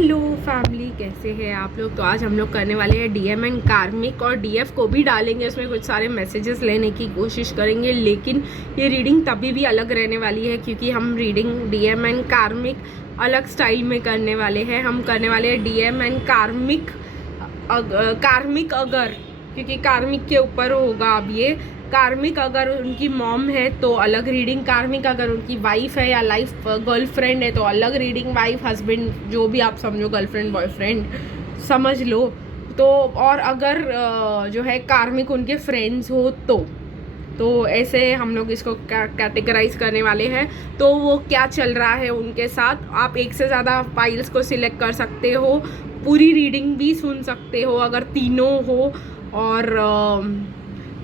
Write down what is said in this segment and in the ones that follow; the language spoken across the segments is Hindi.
हेलो फैमिली, कैसे हैं आप लोग। तो आज हम लोग करने वाले हैं डीएम एंड कार्मिक, और डीएफ को भी डालेंगे उसमें, कुछ सारे मैसेजेस लेने की कोशिश करेंगे। लेकिन ये रीडिंग तभी भी अलग रहने वाली है क्योंकि हम रीडिंग डीएम एंड कार्मिक अलग स्टाइल में करने वाले हैं। हम करने वाले हैं डीएम एंड कार्मिक कार्मिक अगर, क्योंकि कार्मिक के ऊपर होगा अब ये। कार्मिक अगर उनकी मॉम है तो अलग रीडिंग, कार्मिक अगर उनकी वाइफ है या लाइफ गर्लफ्रेंड है तो अलग रीडिंग, वाइफ हस्बैंड जो भी आप समझो, गर्लफ्रेंड बॉयफ्रेंड समझ लो तो। और अगर जो है कार्मिक उनके फ्रेंड्स हो तो ऐसे हम लोग इसको कैटेगराइज करने वाले हैं। तो वो क्या चल रहा है उनके साथ, आप एक से ज़्यादा फाइल्स को सिलेक्ट कर सकते हो, पूरी रीडिंग भी सुन सकते हो अगर तीनों हो। और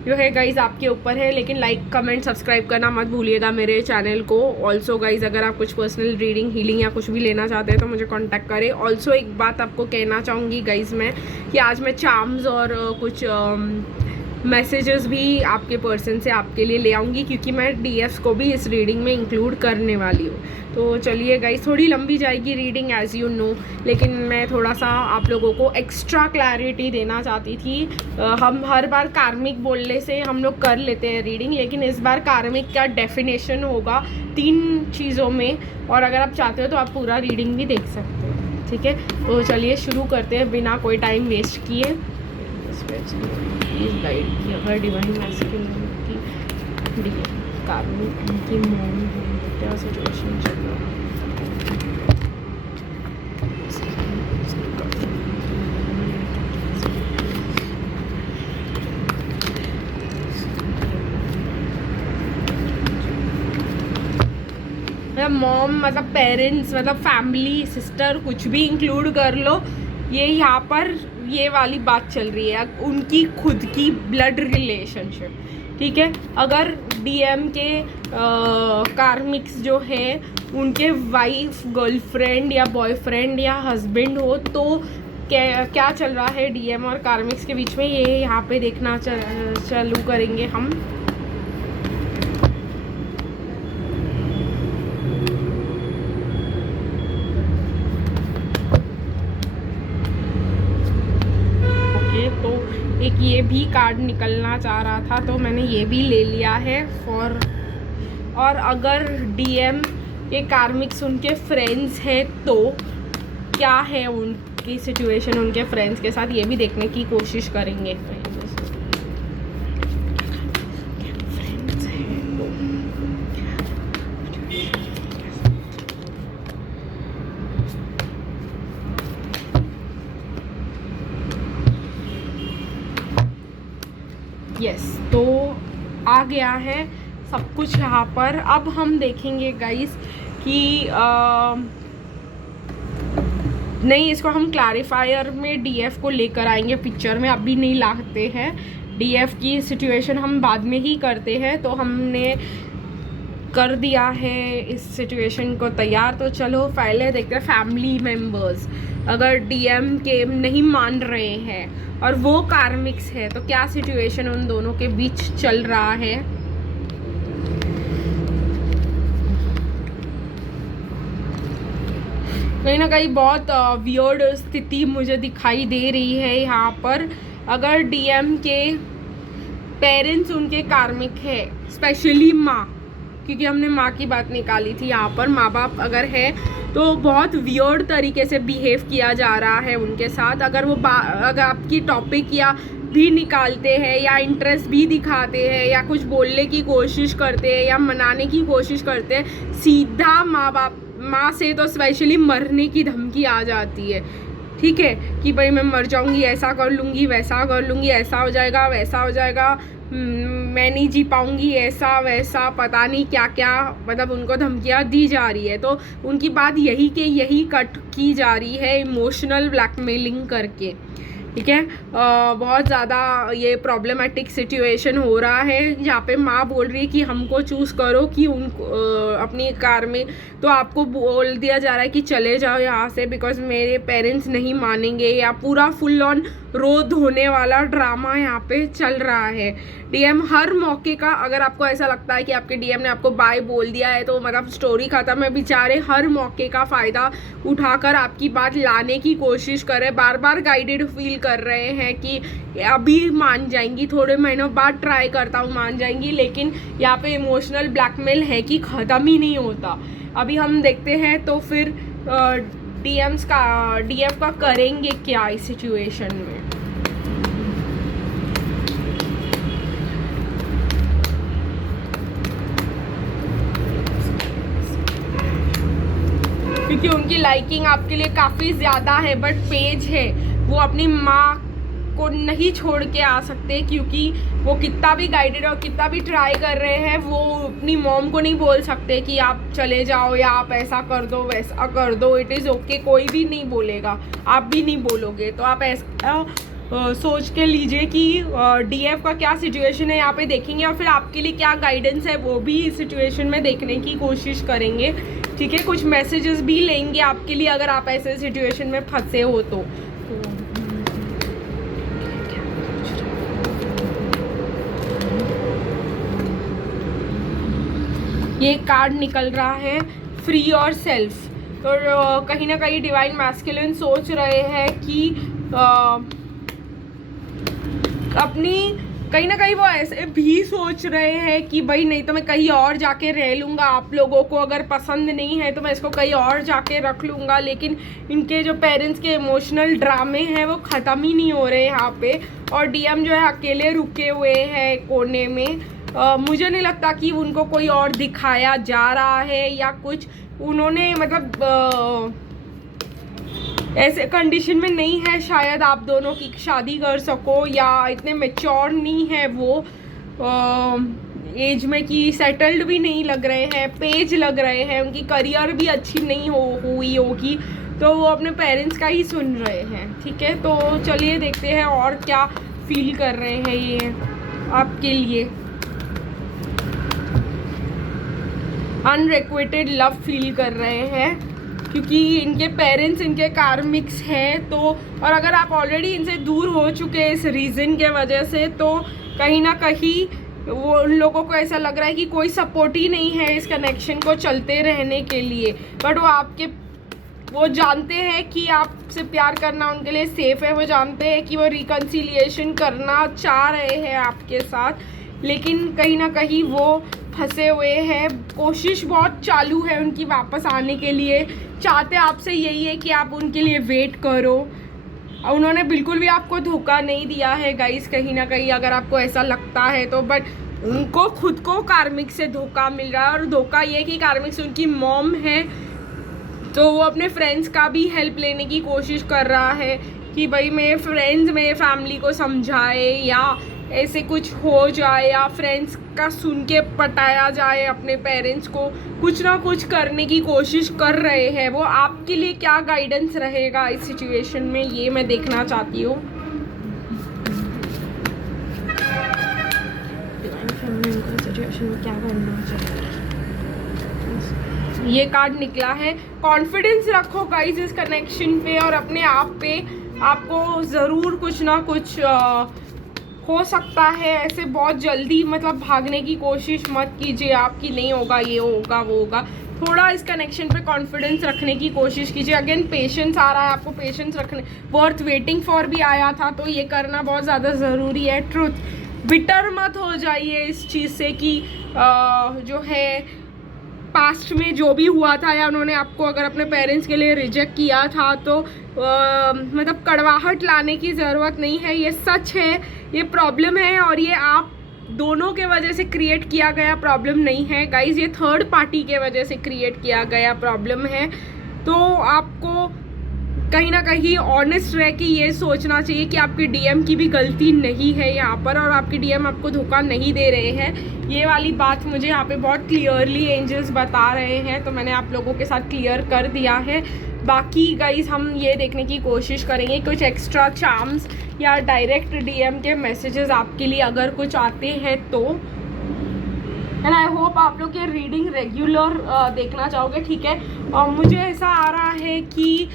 जो है गाइज़ आपके ऊपर है, लेकिन लाइक कमेंट सब्सक्राइब करना मत भूलिएगा मेरे चैनल को। ऑल्सो गाइज़ अगर आप कुछ पर्सनल रीडिंग हीलिंग या कुछ भी लेना चाहते हैं तो मुझे कांटेक्ट करें। ऑल्सो एक बात आपको कहना चाहूँगी गाइज़ मैं, कि आज मैं चार्म्स और कुछ मैसेजेस भी आपके पर्सन से आपके लिए ले आऊँगी, क्योंकि मैं डीएफ को भी इस रीडिंग में इंक्लूड करने वाली हूँ। तो चलिए गाइस, थोड़ी लंबी जाएगी रीडिंग एज़ यू नो, लेकिन मैं थोड़ा सा आप लोगों को एक्स्ट्रा क्लैरिटी देना चाहती थी। हम हर बार कार्मिक बोलने से हम लोग कर लेते हैं रीडिंग, लेकिन इस बार कार्मिक का डेफिनेशन होगा 3 चीज़ों में, और अगर आप चाहते हो तो आप पूरा रीडिंग भी देख सकते हो। ठीक है, तो चलिए शुरू करते हैं बिना कोई टाइम वेस्ट किए। प्लीज़ गाइड की अगर डिवाइन मैस्कुलिन की कार्मिक उनकी मॉम क्या सिचुएशन चल रहा है। मॉम मतलब पेरेंट्स, मतलब फैमिली, सिस्टर, कुछ भी इंक्लूड कर लो। ये यहाँ पर ये वाली बात चल रही है, उनकी खुद की ब्लड रिलेशनशिप। ठीक है, अगर डीएम के कार्मिक्स जो है उनके वाइफ, गर्लफ्रेंड या बॉयफ्रेंड या हस्बैंड हो तो क्या चल रहा है डीएम और कार्मिक्स के बीच में, ये यहाँ पे देखना चालू करेंगे हम। तो एक ये भी कार्ड निकलना चाह रहा था तो मैंने ये भी ले लिया है फॉर। और अगर डीएम के कार्मिक्स उनके फ्रेंड्स हैं तो क्या है उनकी सिचुएशन उनके फ्रेंड्स के साथ, ये भी देखने की कोशिश करेंगे। यस, तो आ गया है सब कुछ यहाँ पर। अब हम देखेंगे गाइस कि नहीं, इसको हम क्लैरिफायर में डीएफ को लेकर आएंगे पिक्चर में, अभी नहीं लाते हैं। डीएफ की सिचुएशन हम बाद में ही करते हैं। तो हमने कर दिया है इस सिचुएशन को तैयार। तो चलो पहले देखते हैं फैमिली मेम्बर्स। अगर डीएम के नहीं मान रहे हैं और वो कार्मिक्स है तो क्या सिचुएशन उन दोनों के बीच चल रहा है। कहीं ना कहीं बहुत वियर्ड स्थिति मुझे दिखाई दे रही है यहाँ पर। अगर डीएम के पेरेंट्स उनके कार्मिक है, स्पेशली माँ, क्योंकि हमने माँ की बात निकाली थी यहाँ पर, माँ बाप अगर है तो बहुत वियर्ड तरीके से बिहेव किया जा रहा है उनके साथ। अगर वो अगर आपकी टॉपिक या भी निकालते हैं या इंटरेस्ट भी दिखाते हैं या कुछ बोलने की कोशिश करते हैं या मनाने की कोशिश करते हैं, सीधा माँ से तो स्पेशली मरने की धमकी आ जाती है। ठीक है, कि भाई मैं मर जाऊंगी, ऐसा कर लूँगी, वैसा कर लूँगी, ऐसा हो जाएगा, वैसा हो जाएगा, मैं नहीं जी पाऊंगी, ऐसा वैसा, पता नहीं क्या क्या, मतलब उनको धमकियाँ दी जा रही है। तो उनकी बात यही के यही कट की जा रही है, इमोशनल ब्लैकमेलिंग करके। ठीक है। बहुत ज़्यादा ये प्रॉब्लमेटिक सिचुएशन हो रहा है। यहाँ पे माँ बोल रही है कि हमको चूज़ करो कि उनको अपनी कार में, तो आपको बोल दिया जा रहा है कि चले जाओ यहाँ से बिकॉज मेरे पेरेंट्स नहीं मानेंगे, या पूरा फुल ऑन रो धोने वाला ड्रामा यहाँ पे चल रहा है। डीएम हर मौके का, अगर आपको ऐसा लगता है कि आपके डीएम ने आपको बाय बोल दिया है तो मतलब स्टोरी खत्म है, बेचारे हर मौके का फ़ायदा उठाकर आपकी बात लाने की कोशिश कर रहे, बार बार गाइडेड फील कर रहे हैं कि अभी मान जाएंगी, थोड़े महीनों बाद ट्राई करता हूँ मान जाएंगी, लेकिन यहाँ पे इमोशनल ब्लैकमेल है कि ख़त्म ही नहीं होता। अभी हम देखते हैं तो फिर डीएफ का करेंगे क्या इस सिचुएशन में। क्योंकि उनकी लाइकिंग आपके लिए काफ़ी ज़्यादा है, बट पेज है वो अपनी माँ को नहीं छोड़ के आ सकते, क्योंकि वो कितना भी गाइडेड और कितना भी ट्राई कर रहे हैं, वो अपनी मॉम को नहीं बोल सकते कि आप चले जाओ या आप ऐसा कर दो वैसा कर दो। इट इज़ ओके, कोई भी नहीं बोलेगा, आप भी नहीं बोलोगे। तो आप ऐसा सोच के लीजिए कि डीएफ का क्या सिचुएशन है यहाँ पे देखेंगे, और फिर आपके लिए क्या गाइडेंस है वो भी इस सिचुएशन में देखने की कोशिश करेंगे। ठीक है, कुछ मैसेजेस भी लेंगे आपके लिए अगर आप ऐसे सिचुएशन में फंसे हो तो। ये कार्ड निकल रहा है फ्री और सेल्फ। तो कहीं ना कहीं डिवाइन मैस्कुलिन सोच रहे हैं कि अपनी, कहीं ना कहीं वो ऐसे भी सोच रहे हैं कि भाई नहीं तो मैं कहीं और जाके रह लूँगा, आप लोगों को अगर पसंद नहीं है तो मैं इसको कहीं और जाके रख लूँगा। लेकिन इनके जो पेरेंट्स के इमोशनल ड्रामे हैं वो ख़त्म ही नहीं हो रहे यहाँ पे, और डीएम जो है अकेले रुके हुए हैं कोने में। मुझे नहीं लगता कि उनको कोई और दिखाया जा रहा है या कुछ, उन्होंने मतलब ऐसे कंडीशन में नहीं है शायद आप दोनों की शादी कर सको, या इतने मैच्योर नहीं है वो एज में कि सेटल्ड भी नहीं लग रहे हैं, पेज लग रहे हैं, उनकी करियर भी अच्छी नहीं हुई होगी, तो वो अपने पेरेंट्स का ही सुन रहे हैं। ठीक है, तो चलिए देखते हैं और क्या फील कर रहे हैं ये आपके लिए। अनरिक्वेटेड लव फील कर रहे हैं क्योंकि इनके पेरेंट्स इनके कार्मिक्स हैं, तो और अगर आप ऑलरेडी इनसे दूर हो चुके हैं इस रीज़न के वजह से, तो कहीं ना कहीं वो उन लोगों को ऐसा लग रहा है कि कोई सपोर्ट ही नहीं है इस कनेक्शन को चलते रहने के लिए। बट वो जानते हैं कि आपसे प्यार करना उनके लिए सेफ़ है, वो जानते हैं कि वो रिकन्सिलिएशन करना चाह रहे हैं आपके साथ, लेकिन कहीं ना कहीं वो फंसे हुए हैं। कोशिश बहुत चालू है उनकी वापस आने के लिए, चाहते आपसे यही है कि आप उनके लिए वेट करो। उन्होंने बिल्कुल भी आपको धोखा नहीं दिया है गाइस, कहीं ना कहीं अगर आपको ऐसा लगता है तो, बट उनको खुद को कार्मिक से धोखा मिल रहा है, और धोखा ये कि कार्मिक से उनकी मॉम है, तो वो अपने फ्रेंड्स का भी हेल्प लेने की कोशिश कर रहा है कि भाई मेरे फ्रेंड्स मेरे फैमिली को समझाए, या ऐसे कुछ हो जाए, या फ्रेंड्स का सुन के पटाया जाए अपने पेरेंट्स को, कुछ ना कुछ करने की कोशिश कर रहे हैं वो। आपके लिए क्या गाइडेंस रहेगा इस सिचुएशन में, ये मैं देखना चाहती हूँ। सिचुएशन में क्या करना चाहिए, ये कार्ड निकला है। कॉन्फिडेंस रखो गाइस इस कनेक्शन पे और अपने आप पे, आपको ज़रूर कुछ ना कुछ हो सकता है। ऐसे बहुत जल्दी मतलब भागने की कोशिश मत कीजिए आप कि नहीं होगा, ये होगा वो होगा। थोड़ा इस कनेक्शन पे कॉन्फिडेंस रखने की कोशिश कीजिए। अगेन पेशेंस आ रहा है, आपको पेशेंस रखने, वर्थ वेटिंग फॉर भी आया था, तो ये करना बहुत ज़्यादा ज़रूरी है। ट्रुथ, बिटर मत हो जाइए इस चीज़ से कि जो है पास्ट में जो भी हुआ था, या उन्होंने आपको अगर अपने पेरेंट्स के लिए रिजेक्ट किया था, तो मतलब कड़वाहट लाने की ज़रूरत नहीं है। ये सच है, ये प्रॉब्लम है, और ये आप दोनों के वजह से क्रिएट किया गया प्रॉब्लम नहीं है गाइज, ये थर्ड पार्टी के वजह से क्रिएट किया गया प्रॉब्लम है। तो आपको कहीं ना कहीं ऑनेस्ट रह के ये सोचना चाहिए कि आपके डीएम की भी गलती नहीं है यहाँ पर, और आपके डीएम आपको धोखा नहीं दे रहे हैं। ये वाली बात मुझे यहाँ पे बहुत क्लियरली एंजल्स बता रहे हैं, तो मैंने आप लोगों के साथ क्लियर कर दिया है। बाकी गाइज हम ये देखने की कोशिश करेंगे कुछ एक्स्ट्रा चार्म्स या डायरेक्ट डीएम के मैसेजेस आपके लिए अगर कुछ आते हैं तो। एंड आई होप आप लोग ये रीडिंग रेगुलर देखना चाहोगे, ठीक है। और मुझे ऐसा आ रहा है कि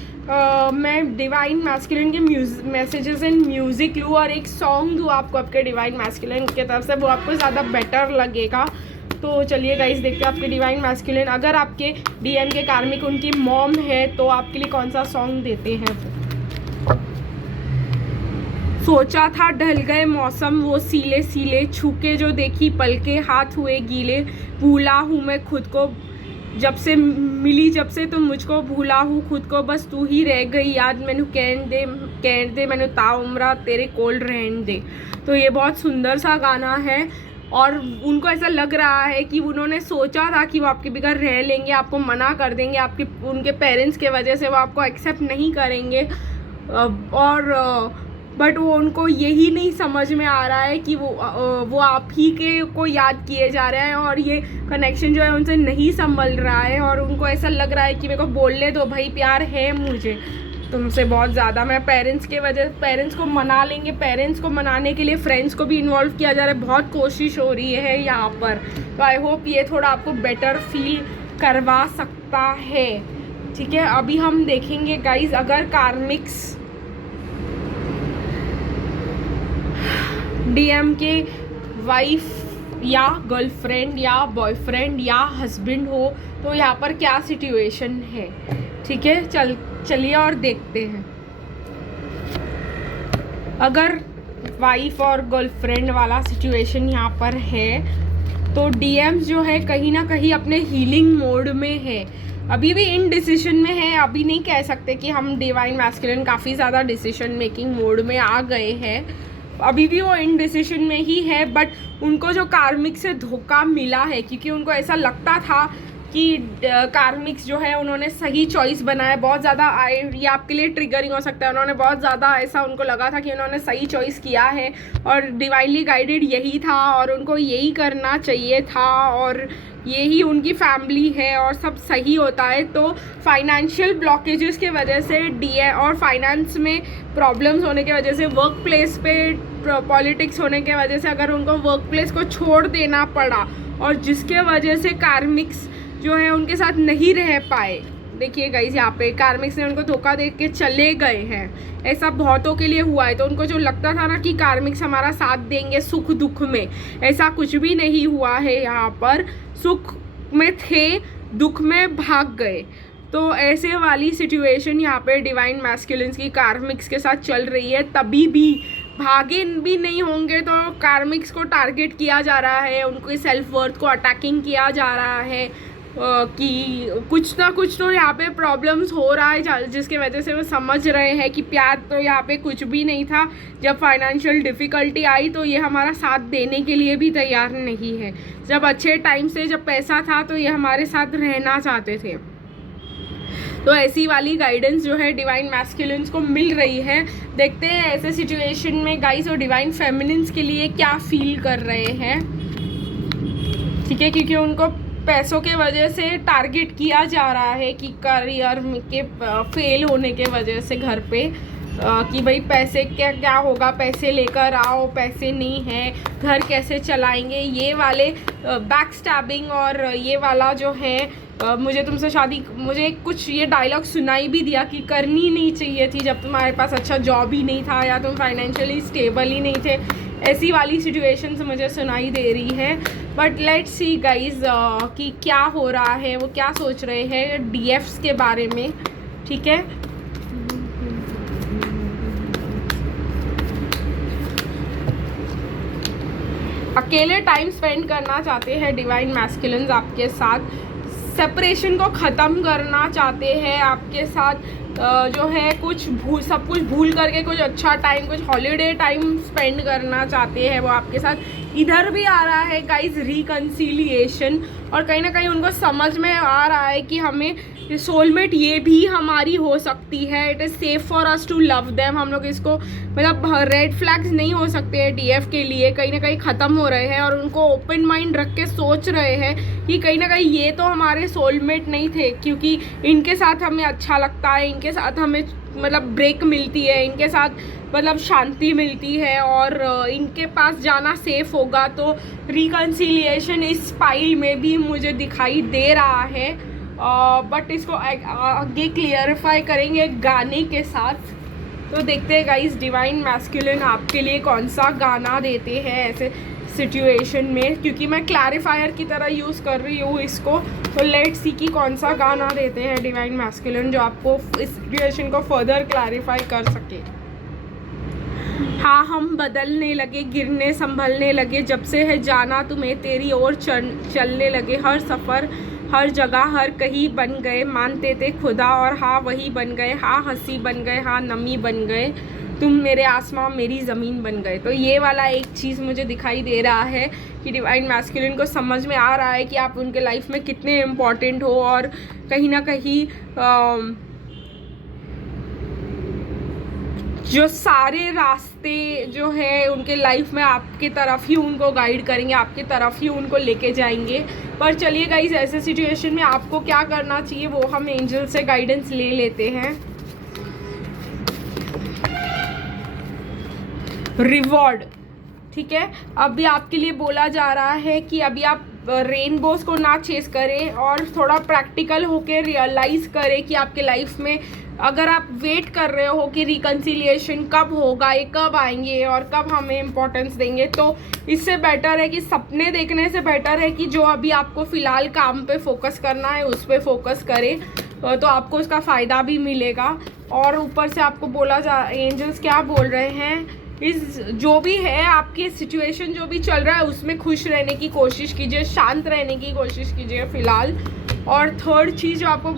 मैं डिवाइन मैस्कुलिन के मैसेजेस इन म्यूज़िक लूँ और एक सॉन्ग दूँ आपको आपके डिवाइन मैस्कुलिन की तरफ से, वो आपको ज़्यादा बेटर लगेगा। तो चलिए गाइस देखते हैं आपके डिवाइन मैस्कुलिन, अगर आपके डीएम के कार्मिक उनकी मॉम है तो आपके लिए कौन सा सॉन्ग देते हैं। सोचा था ढल गए मौसम वो सीले सीले, छूके जो देखी पलके हाथ हुए गीले, भूला हूँ मैं खुद को जब से मिली जब से तुम मुझको, भूला हूँ खुद को बस तू ही रह गई याद, मैनू कहन दे मैनू ता उम्रा तेरे कोल रहन दे। तो ये बहुत सुंदर सा गाना है और उनको ऐसा लग रहा है कि उन्होंने सोचा था कि वो आपके बगैर रह लेंगे, आपको मना कर देंगे, आपके उनके पेरेंट्स के वजह से वो आपको एक्सेप्ट नहीं करेंगे, और बट वो उनको यही नहीं समझ में आ रहा है कि वो आप ही के को याद किए जा रहे हैं और ये कनेक्शन जो है उनसे नहीं संभल रहा है, और उनको ऐसा लग रहा है कि मेरे को बोलने दो भाई, प्यार है मुझे तुमसे बहुत ज़्यादा। मैं पेरेंट्स को मना लेंगे, पेरेंट्स को मनाने के लिए फ्रेंड्स को भी इन्वॉल्व किया जा रहा है, बहुत कोशिश हो रही है यहाँ पर। तो आई होप ये थोड़ा आपको बेटर फील करवा सकता है, ठीक है। अभी हम देखेंगे गाइज अगर कार्मिक्स डीएम के वाइफ या गर्लफ्रेंड या बॉयफ्रेंड या हस्बैंड हो तो यहाँ पर क्या सिचुएशन है, ठीक है। चलिए और देखते हैं। अगर वाइफ और गर्लफ्रेंड वाला सिचुएशन यहाँ पर है तो डीएम्स जो है कहीं ना कहीं अपने हीलिंग मोड में है, अभी भी इन डिसीजन में है। अभी नहीं कह सकते कि हम डिवाइन मैस्कुलिन काफ़ी ज़्यादा डिसीजन मेकिंग मोड में आ गए हैं, अभी भी वो इन डिसीजन में ही है। बट उनको जो कार्मिक से धोखा मिला है, क्योंकि उनको ऐसा लगता था कि कार्मिक्स जो है उन्होंने सही चॉइस बनाया, बहुत ज़्यादा ये आपके लिए ट्रिगरिंग हो सकता है, उन्होंने बहुत ज़्यादा ऐसा उनको लगा था कि उन्होंने सही चॉइस किया है और डिवाइनली गाइडेड यही था और उनको यही करना चाहिए था और यही उनकी फैमिली है और सब सही होता है। तो फाइनेंशियल ब्लॉकेजेस के वजह से और फाइनेंस में प्रॉब्लम्स होने की वजह से, वर्क प्लेस पे पॉलिटिक्स होने के वजह से अगर उनको वर्क प्लेस को छोड़ देना पड़ा और जिसके वजह से कार्मिक्स जो है उनके साथ नहीं रह पाए। देखिए गाइस यहाँ पे कार्मिक्स ने उनको धोखा दे के चले गए हैं, ऐसा बहुतों के लिए हुआ है। तो उनको जो लगता था ना कि कार्मिक्स हमारा साथ देंगे सुख दुख में, ऐसा कुछ भी नहीं हुआ है। यहाँ पर सुख में थे, दुख में भाग गए। तो ऐसे वाली सिचुएशन यहाँ पे डिवाइन मैस्कुलिन्स की कार्मिक्स के साथ चल रही है। तभी भी भागे भी नहीं होंगे तो कार्मिक्स को टारगेट किया जा रहा है, उनके सेल्फ वर्थ को अटैकिंग किया जा रहा है कि कुछ ना कुछ तो यहाँ पे प्रॉब्लम्स हो रहा है जिसके वजह से वो समझ रहे हैं कि प्यार तो यहाँ पे कुछ भी नहीं था। जब फाइनेंशियल डिफ़िकल्टी आई तो ये हमारा साथ देने के लिए भी तैयार नहीं है, जब अच्छे टाइम से जब पैसा था तो ये हमारे साथ रहना चाहते थे। तो ऐसी वाली गाइडेंस जो है डिवाइन मैस्कुलिन्स को मिल रही है। देखते हैं ऐसे सिचुएशन में गाइस और डिवाइन फेमिनिन्स के लिए क्या फील कर रहे हैं, ठीक है। क्योंकि उनको पैसों के वजह से टारगेट किया जा रहा है कि करियर के फेल होने के वजह से घर पे कि भाई पैसे क्या होगा, पैसे लेकर आओ, पैसे नहीं है, घर कैसे चलाएंगे। ये वाले बैक स्टैबिंग और ये वाला जो है मुझे तुमसे शादी, मुझे कुछ ये डायलॉग सुनाई भी दिया कि करनी नहीं चाहिए थी जब तुम्हारे पास अच्छा जॉब ही नहीं था या तुम फाइनेंशियली स्टेबल ही नहीं थे। ऐसी वाली सिचुएशंस मुझे सुनाई दे रही है। बट लेट्स सी गाइज कि क्या हो रहा है, वो क्या सोच रहे हैं डीएफ्स के बारे में, ठीक है। अकेले टाइम स्पेंड करना चाहते हैं डिवाइन मैस्कुलिन्स आपके साथ, सेपरेशन को ख़त्म करना चाहते हैं आपके साथ, जो है सब कुछ भूल करके कुछ अच्छा टाइम, कुछ हॉलीडे टाइम स्पेंड करना चाहते हैं वो आपके साथ। इधर भी आ रहा है गाइज रिकन्सिलिएशन, और कहीं ना कहीं उनको समझ में आ रहा है कि हमें सोलमेट ये भी हमारी हो सकती है। It is safe for us to love them. हम लोग इसको मतलब रेड फ्लैग्स नहीं हो सकते हैं डीएफ के लिए, कहीं ना कहीं ख़त्म हो रहे हैं, और उनको ओपन माइंड रख के सोच रहे हैं कि कहीं ना कहीं ये तो हमारे सोलमेट नहीं थे, क्योंकि इनके साथ हमें अच्छा लगता है, इनके साथ हमें मतलब ब्रेक मिलती है, इनके साथ मतलब शांति मिलती है, और इनके पास जाना सेफ होगा। तो रिकन्सिलिएशन इस पाइल में भी मुझे दिखाई दे रहा है, बट इसको आगे क्लियरिफाई करेंगे गाने के साथ। तो देखते हैं गाइस डिवाइन मैस्कुलिन आपके लिए कौन सा गाना देते हैं ऐसे सिचुएशन में, क्योंकि मैं क्लैरिफायर की तरह यूज़ कर रही हूँ इसको। तो लेट्स सी कि कौन सा गाना देते हैं डिवाइन मैस्कुलिन जो आपको इस सिचुएशन को फर्दर क्लैरिफाई कर सके। हाँ, हम बदलने लगे, गिरने संभलने लगे, जब से है जाना तुम्हें तेरी ओर चलने लगे, हर सफ़र हर जगह हर कहीं बन गए, मानते थे खुदा और हाँ वही बन गए, हाँ हंसी बन गए, हाँ नमी बन गए, तुम मेरे आसमां मेरी ज़मीन बन गए। तो ये वाला एक चीज़ मुझे दिखाई दे रहा है कि डिवाइन मैस्कुलिन को समझ में आ रहा है कि आप उनके लाइफ में कितने इम्पॉर्टेंट हो, और कहीं ना कहीं जो सारे रास्ते जो है उनके लाइफ में आपके तरफ ही उनको गाइड करेंगे, आपके तरफ ही उनको लेके जाएंगे। पर चलिए गाइस, ऐसे सिचुएशन में आपको क्या करना चाहिए वो हम एंजल से गाइडेंस ले लेते हैं। रिवॉर्ड, ठीक है, अभी आपके लिए बोला जा रहा है कि अभी आप रेनबोज को ना चेस करें और थोड़ा प्रैक्टिकल होके रियलाइज़ करें कि आपके लाइफ में अगर आप वेट कर रहे हो कि रिकन्सिलिएशन कब होगा, ये कब आएंगे और कब हमें इम्पोर्टेंस देंगे, तो इससे बेटर है कि सपने देखने से बेटर है कि जो अभी आपको फ़िलहाल काम पे फोकस करना है उस पर फोकस करें, तो आपको उसका फ़ायदा भी मिलेगा। और ऊपर से आपको बोला एंजल्स क्या बोल रहे हैं, इस जो भी है आपकी सिचुएशन जो भी चल रहा है उसमें खुश रहने की कोशिश कीजिए, शांत रहने की कोशिश कीजिए फ़िलहाल। और थर्ड चीज़ जो आपको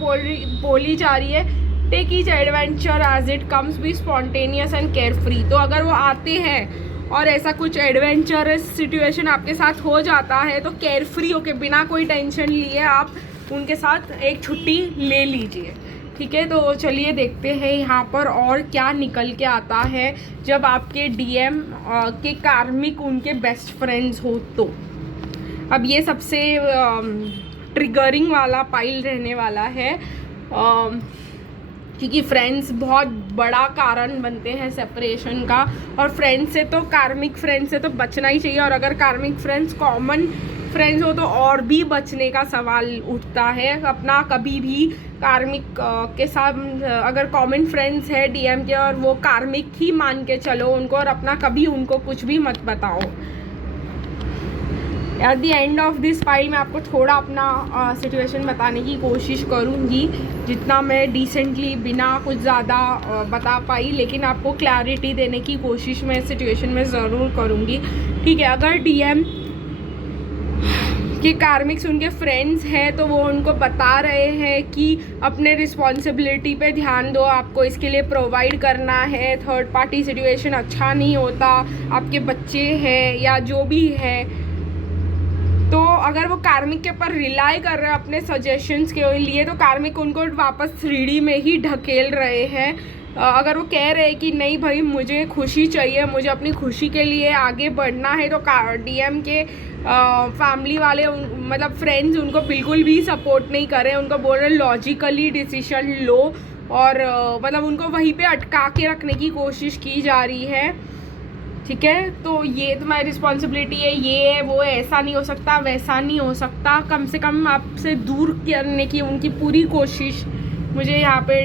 बोली जा रही है, take each adventure as it comes, be spontaneous and carefree. तो अगर वो आते हैं और ऐसा कुछ एडवेंचरस सिचुएशन आपके साथ हो जाता है तो केयर फ्री होके बिना कोई टेंशन लिए आप उनके साथ एक छुट्टी ले लीजिए, ठीक है। तो चलिए देखते हैं यहाँ पर और क्या निकल के आता है जब आपके डीएम के कार्मिक उनके बेस्ट फ्रेंड्स हो तो। अब ये सबसे ट्रिगरिंग वाला पाइल रहने वाला है, क्योंकि फ्रेंड्स बहुत बड़ा कारण बनते हैं सेपरेशन का, और फ्रेंड्स से तो कार्मिक फ्रेंड्स से तो बचना ही चाहिए, और अगर कार्मिक फ्रेंड्स कॉमन फ्रेंड्स हो तो और भी बचने का सवाल उठता है। अपना कभी भी कार्मिक के साथ अगर कॉमन फ्रेंड्स है डीएम के और वो कार्मिक ही मान के चलो उनको, और अपना कभी उनको कुछ भी मत बताओ। At the end of this file मैं आपको थोड़ा अपना सिचुएशन बताने की कोशिश करूँगी, जितना मैं डिसेंटली बिना कुछ ज़्यादा बता पाई, लेकिन आपको क्लैरिटी देने की कोशिश मैं सिचुएशन में ज़रूर करूँगी, ठीक है। अगर डीएम के कार्मिक्स उनके फ्रेंड्स हैं तो वो उनको बता रहे हैं कि अपने रिस्पॉन्सिबिलिटी पे ध्यान दो, आपको इसके लिए प्रोवाइड करना है, थर्ड पार्टी सिचुएशन अच्छा नहीं होता, आपके बच्चे हैं या जो भी है। तो अगर वो कार्मिक के ऊपर रिलाई कर रहे हैं अपने सजेशंस के लिए, तो कार्मिक उनको वापस 3D में ही ढकेल रहे हैं। अगर वो कह रहे हैं कि नहीं भाई मुझे खुशी चाहिए, मुझे अपनी खुशी के लिए आगे बढ़ना है, तो डीएम के फैमिली वाले मतलब फ्रेंड्स उनको बिल्कुल भी सपोर्ट नहीं कर रहे हैं, उनको बोल रहे लॉजिकली डिसीजन लो, और मतलब उनको वहीं पे अटका के रखने की कोशिश की जा रही है, ठीक है। तो ये तुम्हारी रिस्पॉन्सिबिलिटी है, ये है वो है, ऐसा नहीं हो सकता, वैसा नहीं हो सकता, कम से कम आपसे दूर करने की उनकी पूरी कोशिश मुझे यहाँ पे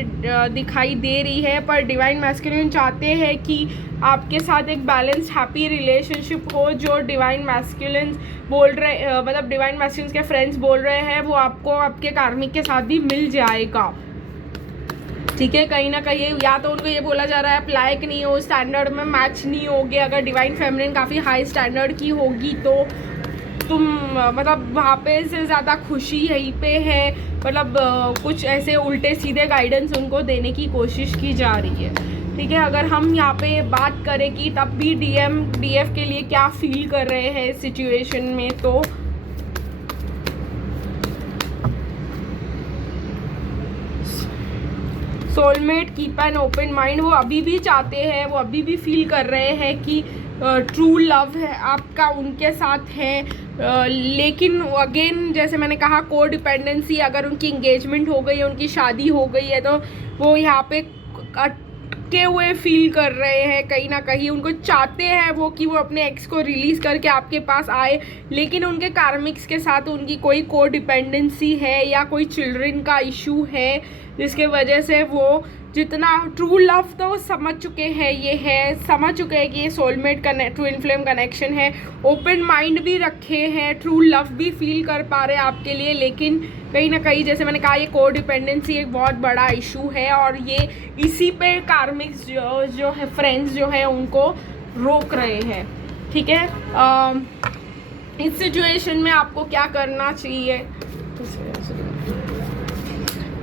दिखाई दे रही है। पर डिवाइन मैस्कुलिन चाहते हैं कि आपके साथ एक बैलेंस्ड हैप्पी रिलेशनशिप हो। जो डिवाइन मैस्कुलिन बोल रहे मतलब डिवाइन मैस्कुलिन के फ्रेंड्स बोल रहे हैं वो आपको आपके कार्मिक के साथ भी मिल जाएगा, ठीक है। कहीं ना कहीं या तो उनको ये बोला जा रहा है आप लायक नहीं हो, स्टैंडर्ड में मैच नहीं होगे। अगर डिवाइन फेमिनिन काफ़ी हाई स्टैंडर्ड की होगी तो तुम मतलब वहाँ पे से ज़्यादा खुशी यहीं पे है, मतलब कुछ ऐसे उल्टे सीधे गाइडेंस उनको देने की कोशिश की जा रही है। ठीक है, अगर हम यहाँ पे बात करें कि तब भी डीएफ के लिए क्या फील कर रहे हैं इस सिचुएशन में, तो soulmate keep an open mind, वो अभी भी चाहते हैं, वो अभी भी फील कर रहे हैं कि ट्रू लव है आपका उनके साथ है, लेकिन अगेन जैसे मैंने कहा को डिपेंडेंसी, अगर उनकी इंगेजमेंट हो गई है, उनकी शादी हो गई है, तो वो यहाँ पे अटके हुए फील कर रहे हैं कहीं ना कहीं। उनको चाहते हैं वो कि वो अपने एक्स को रिलीज़ करके आपके पास आए, लेकिन उनके कार्मिक्स के साथ उनकी कोई को डिपेंडेंसी है या कोई चिल्ड्रन का इशू है, जिसके वजह से वो जितना ट्रू लव तो समझ चुके हैं, ये है समझ चुके हैं कि ये सोलमेट ट्विन फ्लेम कनेक्शन है, ओपन माइंड भी रखे हैं, ट्रू लव भी फील कर पा रहे हैं आपके लिए, लेकिन कहीं ना कहीं जैसे मैंने कहा ये को डिपेंडेंसी एक बहुत बड़ा इशू है और ये इसी पे कार्मिक्स जो है फ्रेंड्स जो है उनको रोक रहे हैं। ठीक है, इस सिचुएशन में आपको क्या करना चाहिए,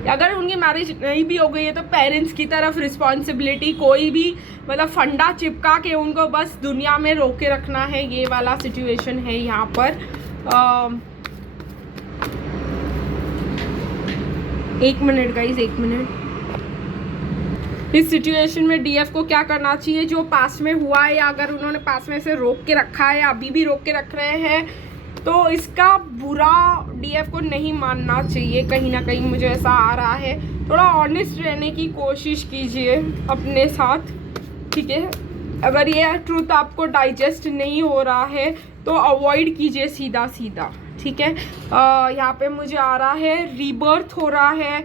अगर उनकी मैरिज नहीं भी हो गई है तो पेरेंट्स की तरफ रिस्पॉन्सिबिलिटी, कोई भी मतलब फंडा चिपका के उनको बस दुनिया में रोके रखना है, ये वाला सिचुएशन है यहाँ पर। एक मिनट गाइज, एक मिनट। इस सिचुएशन में डीएफ को क्या करना चाहिए, जो पास में हुआ है या अगर उन्होंने पास में से रोक के रखा है या अभी भी रोक के रख रहे हैं, तो इसका बुरा डीएफ को नहीं मानना चाहिए। कहीं ना कहीं मुझे ऐसा आ रहा है, थोड़ा ऑनेस्ट रहने की कोशिश कीजिए अपने साथ। ठीक है, अगर ये ट्रूथ आपको डाइजेस्ट नहीं हो रहा है तो अवॉइड कीजिए सीधा सीधा। ठीक है, यहाँ पे मुझे आ रहा है रीबर्थ हो रहा है,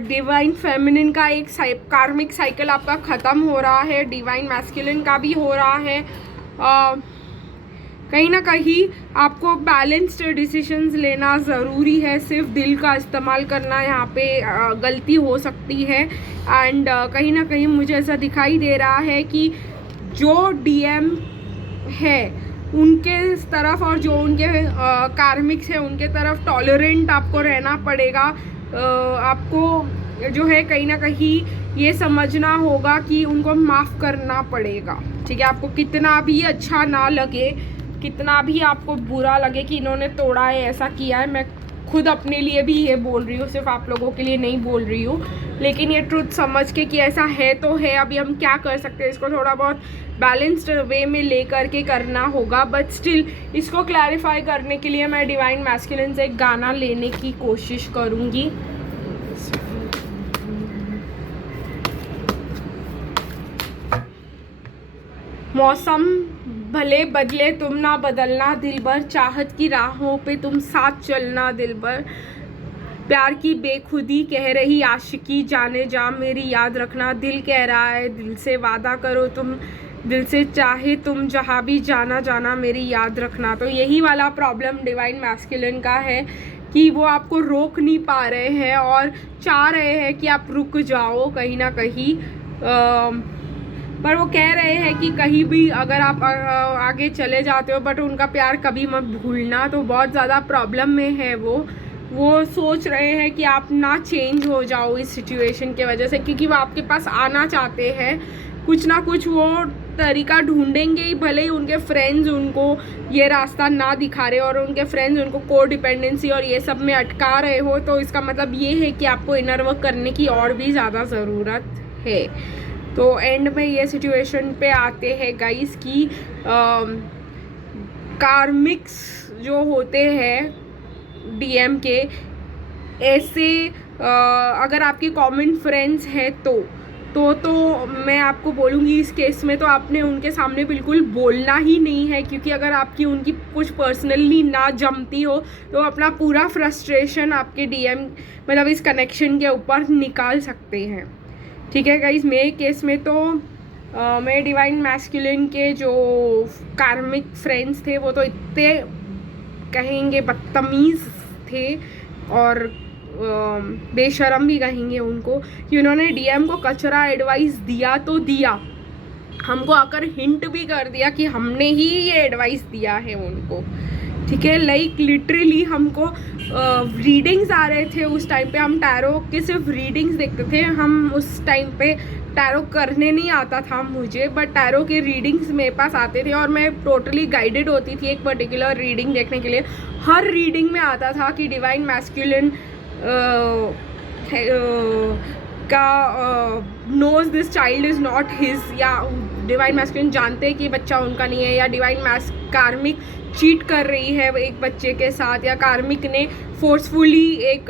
डिवाइन फेमिनिन का एक कार्मिक साइकिल आपका ख़त्म हो रहा है, डिवाइन मैस्कुलिन का भी हो रहा है। कहीं ना कहीं आपको बैलेंस्ड डिसीजंस लेना ज़रूरी है, सिर्फ दिल का इस्तेमाल करना यहाँ पे गलती हो सकती है। एंड कहीं ना कहीं मुझे ऐसा दिखाई दे रहा है कि जो डीएम है उनके तरफ और जो उनके कार्मिक्स है उनके तरफ टॉलरेंट आपको रहना पड़ेगा। आपको जो है कहीं ना कहीं ये समझना होगा कि उनको माफ़ करना पड़ेगा। ठीक है, आपको कितना भी अच्छा ना लगे, कितना भी आपको बुरा लगे कि इन्होंने तोड़ा है, ऐसा किया है, मैं खुद अपने लिए भी ये बोल रही हूँ, सिर्फ आप लोगों के लिए नहीं बोल रही हूँ, लेकिन ये ट्रुथ समझ के कि ऐसा है तो है, अभी हम क्या कर सकते हैं, इसको थोड़ा बहुत बैलेंस्ड वे में ले करके करना होगा। बट स्टिल इसको क्लैरिफाई करने के लिए मैं डिवाइन मैस्कुलिन से एक गाना लेने की कोशिश करूँगी। मौसम भले बदले तुम ना बदलना दिलबर, चाहत की राहों पे तुम साथ चलना दिलबर, प्यार की बेखुदी कह रही आशिकी जाने जा मेरी याद रखना, दिल कह रहा है दिल से वादा करो तुम, दिल से चाहे तुम जहाँ भी जाना जाना मेरी याद रखना। तो यही वाला प्रॉब्लम डिवाइन मैस्कुलिन का है कि वो आपको रोक नहीं पा रहे हैं और चाह रहे हैं कि आप रुक जाओ कहीं ना कहीं, पर वो कह रहे हैं कि कहीं भी अगर आप आगे चले जाते हो बट उनका प्यार कभी मत भूलना। तो बहुत ज़्यादा प्रॉब्लम में है वो सोच रहे हैं कि आप ना चेंज हो जाओ इस सिचुएशन के वजह से, क्योंकि वो आपके पास आना चाहते हैं, कुछ ना कुछ वो तरीका ढूंढेंगे ही, भले ही उनके फ्रेंड्स उनको ये रास्ता ना दिखा रहे और उनके फ्रेंड्स उनको को डिपेंडेंसी और ये सब में अटका रहे हो, तो इसका मतलब ये है कि आपको इनर वर्क करने की और भी ज़्यादा ज़रूरत है। तो एंड में ये सिचुएशन पे आते हैं गाइस कि कार्मिक्स जो होते हैं डीएम के, ऐसे अगर आपके कॉमन फ्रेंड्स हैं तो मैं आपको बोलूँगी इस केस में तो आपने उनके सामने बिल्कुल बोलना ही नहीं है, क्योंकि अगर आपकी उनकी कुछ पर्सनली ना जमती हो तो अपना पूरा फ्रस्ट्रेशन आपके डीएम मतलब इस कनेक्शन के ऊपर निकाल सकते हैं। ठीक है गाइज, मेरे केस में तो मेरे डिवाइन मैस्कुलिन के जो कार्मिक फ्रेंड्स थे वो तो इतने कहेंगे बदतमीज़ थे और बेशरम भी कहेंगे उनको कि उन्होंने डीएम को कचरा एडवाइस दिया तो दिया, हमको आकर हिंट भी कर दिया कि हमने ही ये एडवाइस दिया है उनको ठीक है। लाइक लिटरली हमको रीडिंग्स आ रहे थे उस टाइम पे, हम टैरो के सिर्फ रीडिंग्स देखते थे। हम उस टाइम पे टैरो करने नहीं आता था मुझे, बट टैरो के रीडिंग्स मेरे पास आते थे और मैं टोटली गाइडेड होती थी एक पर्टिकुलर रीडिंग देखने के लिए। हर रीडिंग में आता था कि डिवाइन मैस्कुलिन का knows this child is not his, या डिवाइन मैस्कुलिन जानते हैं कि बच्चा उनका नहीं है, या डिवाइन कार्मिक चीट कर रही है एक बच्चे के साथ, या कार्मिक ने फोर्सफुली एक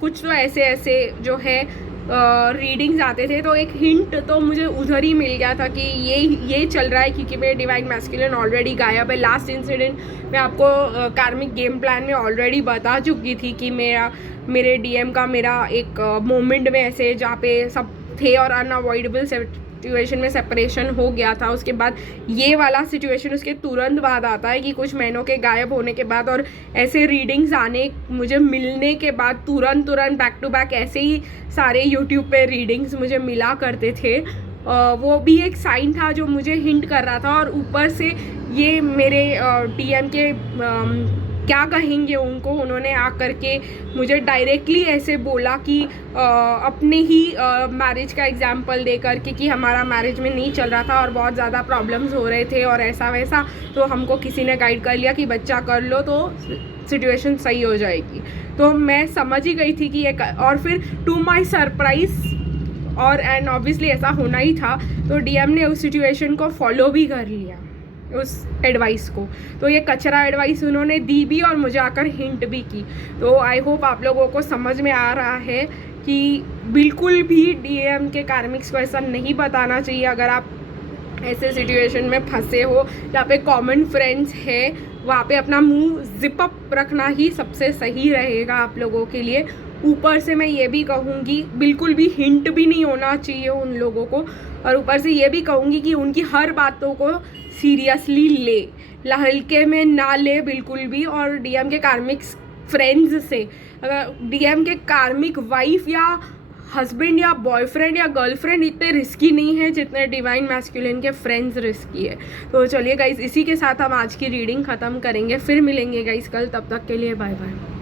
कुछ तो ऐसे जो है रीडिंग्स आते थे। तो एक हिंट तो मुझे उधर ही मिल गया था कि ये चल रहा है, क्योंकि मेरे डिवाइन मैस्कुलिन ऑलरेडी गायब है। लास्ट इंसिडेंट मैं आपको कार्मिक गेम प्लान में ऑलरेडी बता चुकी थी कि मेरे डीएम का मेरा एक मोमेंट में ऐसे जहाँ पे सब थे और अनअवॉइडेबल सिचुएशन में सेपरेशन हो गया था। उसके बाद ये वाला सिचुएशन उसके तुरंत बाद आता है कि कुछ महीनों के गायब होने के बाद और ऐसे रीडिंग्स आने मुझे मिलने के बाद तुरंत बैक टू बैक ऐसे ही सारे यूट्यूब पे रीडिंग्स मुझे मिला करते थे। वो भी एक साइन था जो मुझे हिंट कर रहा था। और ऊपर से ये मेरे डीएम के क्या कहेंगे उनको, उन्होंने आकर के मुझे डायरेक्टली ऐसे बोला कि अपने ही मैरिज का एग्जाम्पल दे करके कि हमारा मैरिज में नहीं चल रहा था और बहुत ज़्यादा प्रॉब्लम्स हो रहे थे और ऐसा वैसा, तो हमको किसी ने गाइड कर लिया कि बच्चा कर लो तो सिचुएशन सही हो जाएगी। तो मैं समझ ही गई थी कि ये और फिर टू माई सरप्राइज और एंड ऑब्वियसली ऐसा होना ही था, तो डीएम ने उस सिचुएशन को फॉलो भी कर लिया, उस एडवाइस को। तो ये कचरा एडवाइस उन्होंने दी भी और मुझे आकर हिंट भी की। तो आई होप आप लोगों को समझ में आ रहा है कि बिल्कुल भी डीएम के कार्मिक्स को ऐसा नहीं बताना चाहिए। अगर आप ऐसे सिचुएशन में फंसे हो, जहाँ पे कॉमन फ्रेंड्स है, वहाँ पे अपना मुंह जिप अप रखना ही सबसे सही रहेगा आप लोगों के लिए। ऊपर से मैं ये भी कहूँगी बिल्कुल भी हिंट भी नहीं होना चाहिए उन लोगों को, और ऊपर से ये भी कहूँगी कि उनकी हर बातों को सीरियसली ले, हल्के में ना ले बिल्कुल भी। और डीएम के कार्मिक फ्रेंड्स से, अगर डीएम के कार्मिक वाइफ या हस्बैंड या बॉयफ्रेंड या गर्लफ्रेंड इतने रिस्की नहीं है जितने डिवाइन मैस्कुलिन के फ्रेंड्स रिस्की है। तो चलिए गाइस, इसी के साथ हम आज की रीडिंग ख़त्म करेंगे, फिर मिलेंगे गाइस कल। तब तक के लिए बाय बाय।